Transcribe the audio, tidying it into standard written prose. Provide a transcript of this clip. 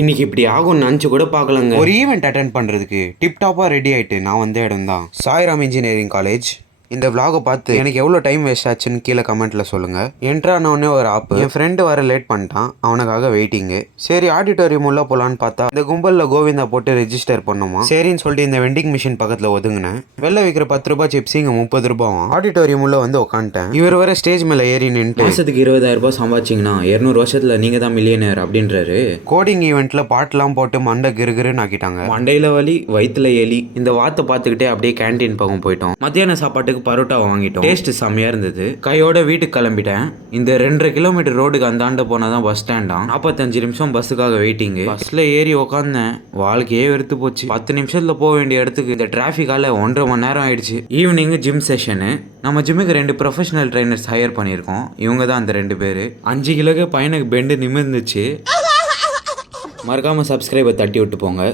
இன்னைக்கு இப்படி ஆகும்னு நினச்சி கூட பார்க்கலங்க. ஒரு ஈவெண்ட் அட்டென்ட் பண்ணுறதுக்கு டிப்டாப்பாக ரெடி ஆகிட்டு நான் வந்த இடம் தான் சாய்ராம் இன்ஜினியரிங் காலேஜ். இந்த vlog பார்த்து எனக்கு எவ்வளோ டைம் வேஸ்ட் ஆச்சுன்னு கீழே கமெண்ட்டில் சொல்லுங்கள். என்ட்ரானோடனே ஒரு ஆப்பு, என் ஃப்ரெண்டு வர லேட் பண்ணிட்டான், அவனுக்காக வெயிட்டிங்கு. சரி ஆடிட்டோரியம் உள்ள போகலான்னு பார்த்தா இந்த கும்பலில் கோவிந்தா போட்டு ரெஜிஸ்டர் பண்ணுமா. சரின்னு சொல்லிட்டு இந்த வெண்டிங் மிஷின் பக்கத்தில் ஒதுங்கினேன். வெளில விற்கிற 10 ரூபாய் சிப்ஸ் இங்கே 30 ரூபாவும். ஆடிட்டோரியம் உள்ள வந்து உட்காந்துட்டேன். இவர் வர ஸ்டேஜ் மேலே ஏறி நின்று மாதத்துக்கு 20,000 ரூபாய் சம்பாதிச்சிங்கன்னா 200 வருஷத்தில் நீங்கள் தான் மில்லியனர் அப்படின்றாரு. கோடிங் ஈவெண்ட்டில் பாட்டெலாம் போட்டு மண்டை கிருகிருன்னு ஆக்கிட்டாங்க. மண்டையில் வலி வயிற்றுல எலி. இந்த வார்த்தை பார்த்துக்கிட்டே அப்படியே கேன்டீன் பக்கம் போயிட்டோம். மத்தியான சாப்பாட்டுக்கு பரோட்டா வாங்கிட்டோம். டேஸ்ட் செம்மையா இருந்தது. கையோட வீட்டுக்கு கிளம்பிட்டேன். இந்த 2.5 கிலோமீட்டர் ரோடுக்கு அந்தாண்ட போனாதான் பஸ் ஸ்டாண்டா. 45 நிமிஷம் பஸ்ஸுக்காக வெயிட்டிங். பஸ்ல ஏறி உக்காந்தேன். வாழ்க்கையே வெறுத்து போச்சு. 10 நிமிஷத்துல போக வேண்டிய இடத்துக்கு இந்த டிராஃபிக்கால 1.5 மணி நேரம் ஆயிடுச்சு. Evening gym session. நம்ம ஜிம்முக்கு 2 ப்ரொஃபஷனல் ட்ரைனர்ஸ் ஹையர் பண்ணியிருக்கோம். இவங்க தான் அந்த 2 பேர். 5 கிலோக்கு பையனுக்கு பெண்டு நிமிர்ந்துச்சு. மறக்காம சப்ஸ்கிரைபை தட்டி விட்டு போங்க.